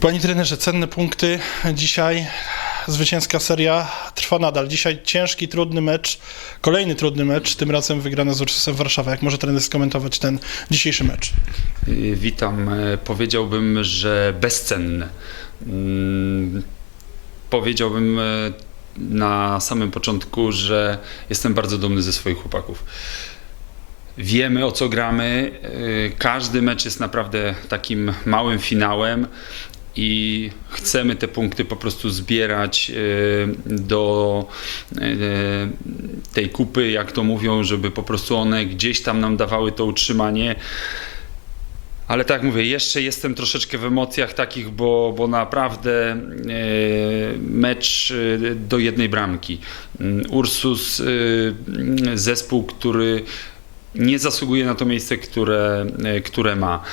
Panie trenerze, cenne punkty. Dzisiaj zwycięska seria trwa nadal. Dzisiaj ciężki, trudny mecz, kolejny trudny mecz, tym razem wygrany z Ursusem Warszawa. Jak może trener skomentować ten dzisiejszy mecz? Y, Witam. E, Powiedziałbym, że bezcenne. Mm, Powiedziałbym e, na samym początku, że jestem bardzo dumny ze swoich chłopaków. Wiemy o co gramy. e, Każdy mecz jest naprawdę takim małym finałem i chcemy te punkty po prostu zbierać e, do e, tej kupy, jak to mówią, żeby po prostu one gdzieś tam nam dawały to utrzymanie. Ale tak mówię, jeszcze jestem troszeczkę w emocjach takich, bo, bo naprawdę e, mecz do jednej bramki. Mm, Ursus, zespół, który nie zasługuje na to miejsce, które, które ma.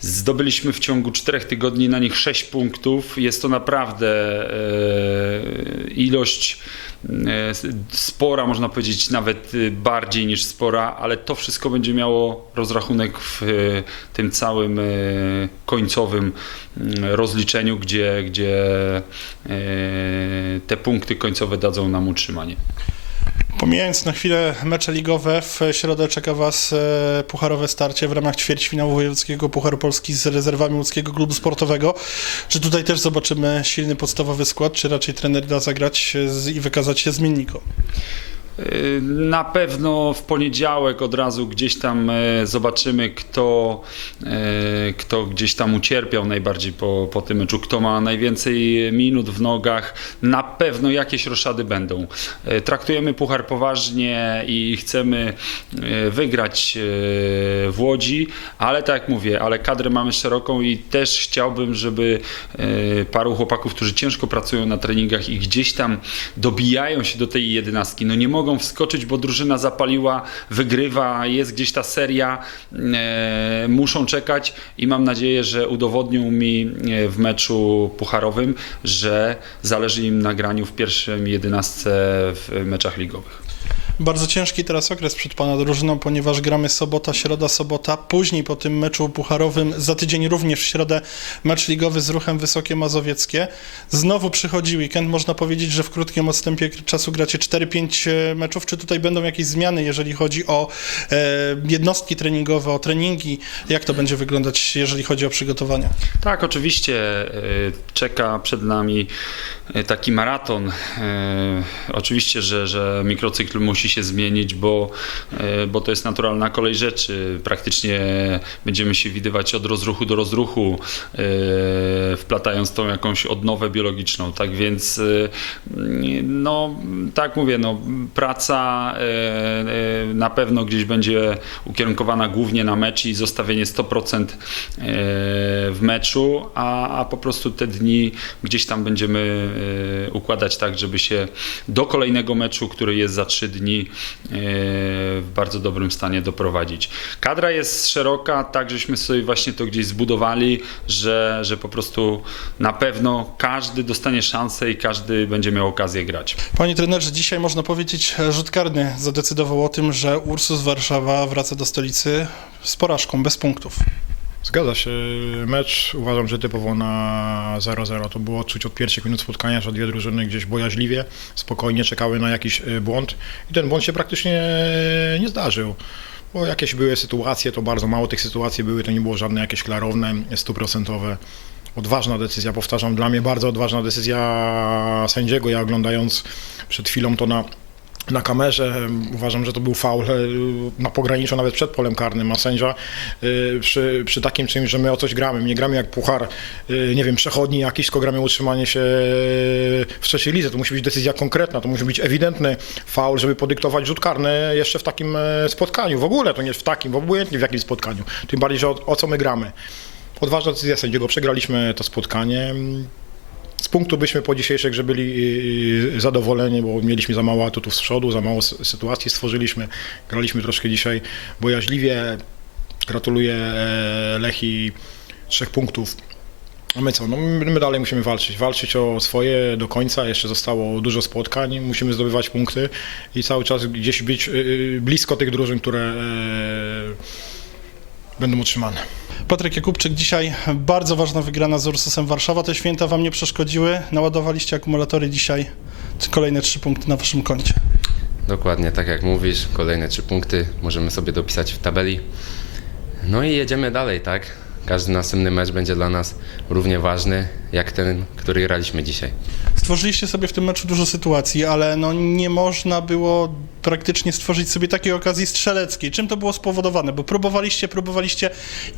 Zdobyliśmy w ciągu czterech tygodni na nich sześć punktów. Jest to naprawdę e, ilość e, spora, można powiedzieć nawet e, bardziej niż spora, ale to wszystko będzie miało rozrachunek w tym całym końcowym mm, rozliczeniu, gdzie, gdzie te punkty końcowe dadzą nam utrzymanie. Pomijając na chwilę mecze ligowe, w środę czeka Was e, pucharowe starcie w ramach ćwierćfinału wojewódzkiego Pucharu Polski z rezerwami łódzkiego klubu sportowego. Czy tutaj też zobaczymy silny podstawowy skład, czy raczej trener da zagrać z, i wykazać się zmiennikom? Y, Na pewno w poniedziałek od razu gdzieś tam e, zobaczymy, kto, e, kto gdzieś tam ucierpiał najbardziej po, po tym meczu, kto ma najwięcej minut w nogach. Na pewno jakieś roszady będą. E, Traktujemy puchar poważnie i chcemy wygrać w Łodzi, ale tak jak mówię, ale kadrę mamy szeroką i też chciałbym, żeby paru chłopaków, którzy ciężko pracują na treningach i gdzieś tam dobijają się do tej jedenastki, no nie mogą wskoczyć, bo drużyna zapaliła, wygrywa, jest gdzieś ta seria, e, muszą czekać i mam nadzieję, że udowodnią mi e, w meczu pucharowym, że zależy im na graniu w pierwszym jedenastce w meczach ligowych. Bardzo ciężki teraz okres przed Pana drużyną, ponieważ gramy sobota, środa, sobota. Później po tym meczu pucharowym, za tydzień również w środę mecz ligowy z ruchem Wysokie Mazowieckie. Znowu przychodzi weekend. Można powiedzieć, że w krótkim odstępie czasu gracie 4-5 meczów. Czy tutaj będą jakieś zmiany, jeżeli chodzi o e, jednostki treningowe, o treningi? Jak to będzie wyglądać, jeżeli chodzi o przygotowania? Tak, oczywiście e, czeka przed nami e, taki maraton. E, Oczywiście, że, że mikrocykl musi się zmienić, bo, e, bo to jest naturalna kolej rzeczy. Praktycznie będziemy się widywać od rozruchu do rozruchu, e, wplatając tą jakąś odnowę biologiczną. Tak więc, e, no, tak mówię, no, praca e, e, na pewno gdzieś będzie ukierunkowana głównie na mecz i zostawienie 100% e, meczu, a, a po prostu te dni gdzieś tam będziemy e, układać tak, żeby się do kolejnego meczu, który jest za trzy dni, e, w bardzo dobrym stanie doprowadzić. Kadra jest szeroka, tak żeśmy sobie właśnie to gdzieś zbudowali, że, że po prostu na pewno każdy dostanie szansę i każdy będzie miał okazję grać. Panie trenerze, dzisiaj można powiedzieć, rzut karny zadecydował o tym, że Ursus Warszawa wraca do stolicy z porażką, bez punktów. Zgadza się. Mecz uważam, że typowo na 0-0. To było odczuć od pierwszych minut spotkania, że dwie drużyny gdzieś bojaźliwie, spokojnie czekały na jakiś y, błąd i ten błąd się praktycznie nie zdarzył. Bo jakieś były sytuacje, to bardzo mało tych sytuacji były, to nie było żadne jakieś klarowne, stuprocentowe. Odważna decyzja, powtarzam, dla mnie bardzo odważna decyzja sędziego. Ja oglądając przed chwilą to na na kamerze. Uważam, że to był faul e, na pograniczu, nawet przed polem karnym, a sędzia e, przy, przy takim czymś, że my o coś gramy. Nie gramy jak puchar, e, nie wiem, przechodni jakiś, tylko gramy utrzymanie się w trzeciej lidze. To musi być decyzja konkretna, to musi być ewidentny faul, żeby podyktować rzut karny jeszcze w takim spotkaniu. W ogóle to nie w takim, obojętnie w jakim spotkaniu. Tym bardziej, że o, o co my gramy. Odważna decyzja sędziego, przegraliśmy to spotkanie. Z punktu byśmy po dzisiejszej grze byli yy, zadowoleni, bo mieliśmy za mało atutów z przodu, za mało sytuacji stworzyliśmy. Graliśmy troszkę dzisiaj bojaźliwie. Gratuluję e, Lechi trzech punktów. A my co? No my dalej musimy walczyć. Walczyć o swoje do końca. Jeszcze zostało dużo spotkań. Musimy zdobywać punkty i cały czas gdzieś być yy, blisko tych drużyn, które e, będą utrzymane. Patryk Jakubczyk, dzisiaj bardzo ważna wygrana z Ursusem Warszawa. Te święta wam nie przeszkodziły. Naładowaliście akumulatory dzisiaj. Kolejne trzy punkty na waszym koncie. Dokładnie, tak jak mówisz, kolejne trzy punkty możemy sobie dopisać w tabeli. No i jedziemy dalej, tak? Każdy następny mecz będzie dla nas równie ważny jak ten, który graliśmy dzisiaj. Stworzyliście sobie w tym meczu dużo sytuacji, ale no nie można było praktycznie stworzyć sobie takiej okazji strzeleckiej. Czym to było spowodowane? Bo próbowaliście, próbowaliście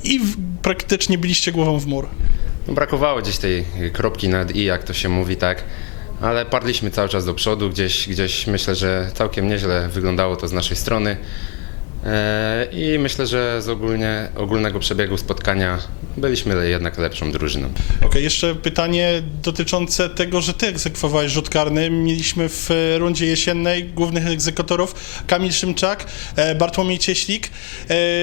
i praktycznie biliście głową w mur. No, brakowało gdzieś tej kropki nad i, jak to się mówi, tak? Ale parliśmy cały czas do przodu, gdzieś, gdzieś myślę, że całkiem nieźle wyglądało to z naszej strony. Eee, I myślę, że z ogólnie, ogólnego przebiegu spotkania byliśmy jednak lepszą drużyną. Okej, jeszcze pytanie dotyczące tego, że ty egzekwowałeś rzut karny. Mieliśmy w rundzie jesiennej głównych egzekutorów Kamil Szymczak, e, Bartłomiej Cieślik. E,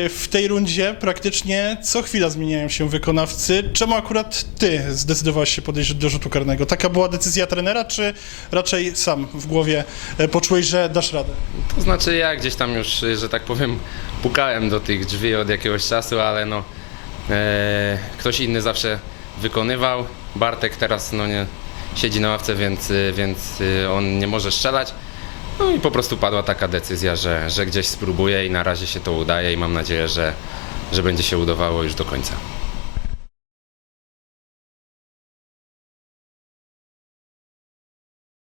W tej rundzie praktycznie co chwila zmieniają się wykonawcy. Czemu akurat ty zdecydowałeś się podejść do rzutu karnego? Taka była decyzja trenera, czy raczej sam w głowie e, poczułeś, że dasz radę? To znaczy ja gdzieś tam już, że tak powiem, pukałem do tych drzwi od jakiegoś czasu, ale no e, ktoś inny zawsze wykonywał. Bartek teraz no nie siedzi na ławce, więc, y, więc y, on nie może strzelać. No i po prostu padła taka decyzja, że, że gdzieś spróbuję i na razie się to udaje i mam nadzieję, że, że będzie się udawało już do końca.